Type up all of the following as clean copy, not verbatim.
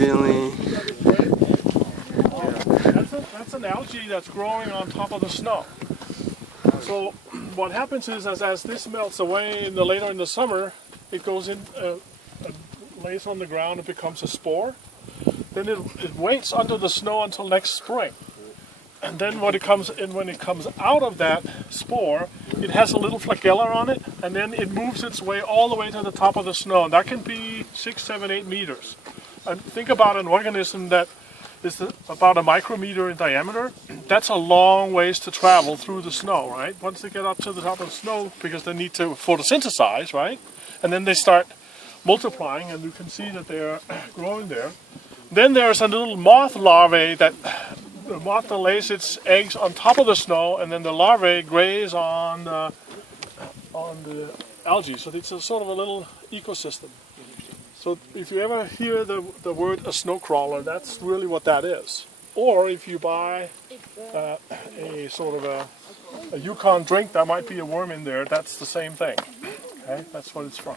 Really? That's an algae that's growing on top of the snow. So what happens is, as this melts away later in the summer, it goes in, lays on the ground and becomes a spore. Then it waits under the snow until next spring. And then when it comes out of that spore, it has a little flagella on it, and then it moves its way all the way to the top of the snow. And that can be 6, 7, 8 meters. And think about an organism that is about a micrometer in diameter. That's a long ways to travel through the snow, right? Once they get up to the top of the snow, because they need to photosynthesize, right? And then they start multiplying, and you can see that they're growing there. Then there's a little moth larvae the moth lays its eggs on top of the snow, and then the larvae graze on the algae. So it's a sort of a little ecosystem. So if you ever hear the word a snow crawler, that's really what that is. Or if you buy a sort of a Yukon drink, there might be a worm in there. That's the same thing. Okay, that's what it's from.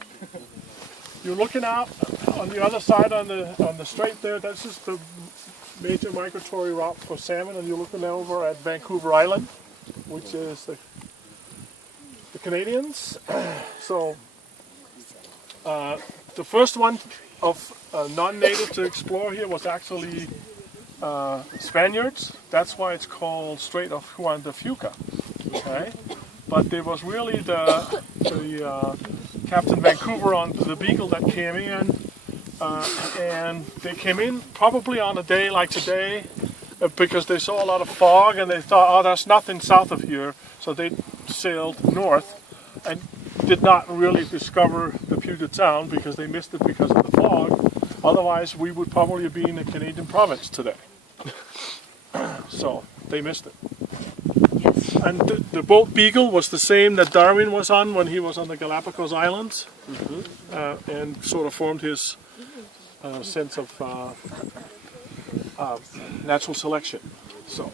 You're looking out on the other side on the strait there. That's just the major migratory route for salmon, and you're looking over at Vancouver Island, which is the Canadians. So the first one of non-native to explore here was actually Spaniards. That's why it's called Strait of Juan de Fuca. Okay? But it was really the Captain Vancouver on the Beagle that came in, and they came in probably on a day like today because they saw a lot of fog and they thought, oh, there's nothing south of here, so they sailed north and did not really discover the Puget Sound because they missed it because of the fog. Otherwise, we would probably be in a Canadian province today. So they missed it. And the boat Beagle was the same that Darwin was on when he was on the Galapagos Islands, and sort of formed his sense of natural selection. So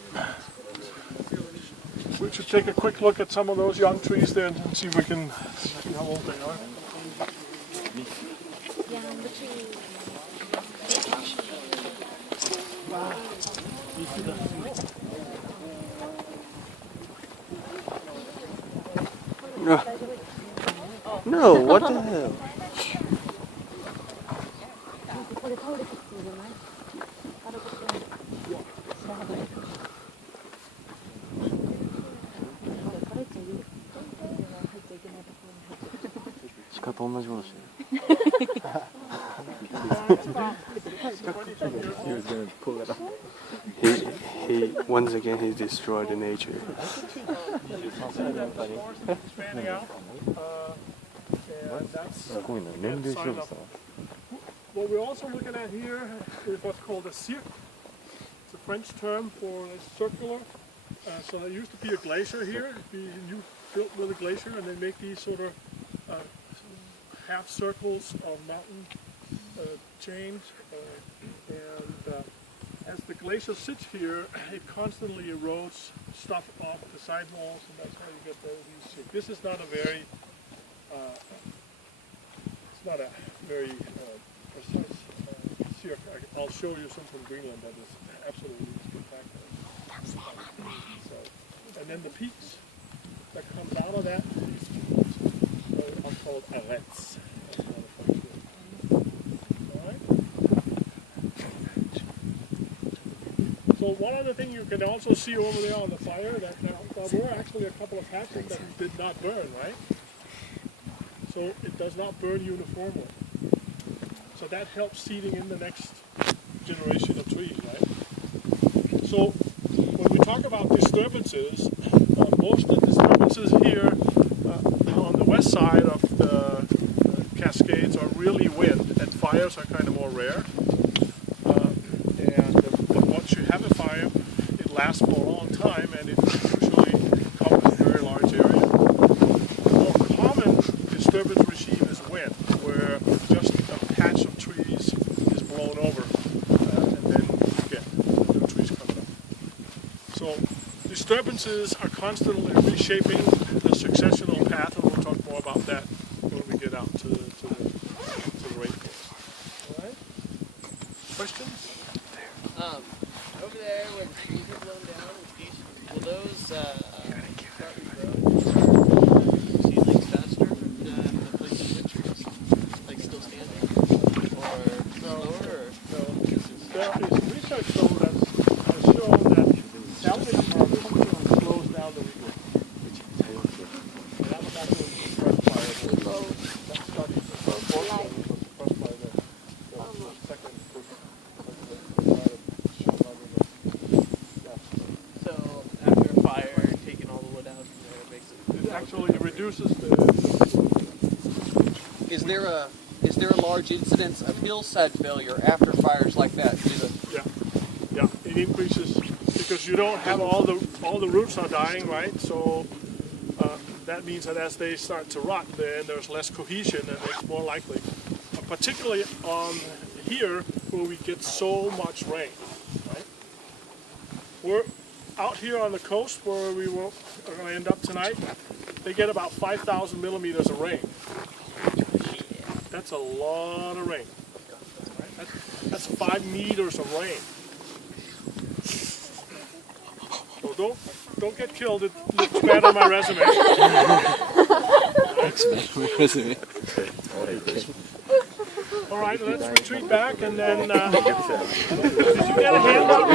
we should take a quick look at some of those young trees there and see if we can see how old they are. No, what the hell? He was going to pull it up. He once again he destroyed the nature. Expanding out. What we're also looking at here is what's called a cirque. It's a French term for a circular. So there used to be a glacier here. You built with a glacier, and they make these sort of half circles of mountain chains. And as the glacier sits here, it constantly erodes stuff off the side walls, and that's how you get these cirques. This is not a very precise cirque. I'll show you some from Greenland that is absolutely spectacular. So, and then the peaks that comes out of that are called arêtes. So one other thing you can also see over there on the fire, that there were actually a couple of patches that did not burn, right? So it does not burn uniformly. So that helps seeding in the next generation of trees, right? So when we talk about disturbances, most of the disturbances here on the west side of the Cascades are really wind, and fires are kind of more rare. Once you have a fire, it lasts for a long time, and it usually covers a very large area. The more common disturbance regime is wind, where just a patch of trees is blown over, and then you get new trees coming up. So disturbances are constantly reshaping the successional path, and we'll talk more about that when we get out to the rainforest. All right? questions? Over there, when the trees are blown down, will those start regrowing seedlings faster than the places with trees? Like still standing? Or slower? Or? No. There is research though has shown that salvage harvest slows down the regrowth. And that was actually suppressed by that study was suppressed by the second So after a fire, taking all the wood out from there makes it. it actually reduces the Is there a large incidence of hillside failure after fires like that? yeah, it increases because you don't have all the roots are dying, right? So that means that as they start to rot, then there's less cohesion and it's more likely, particularly on here where we get so much rain, right? We're out here on the coast where we are going to end up tonight. They get about 5,000 millimeters of rain. That's a lot of rain. Right? That's 5 meters of rain. So don't get killed. It looks bad on my resume. All right, let's retreat back and then. Did you get a handout?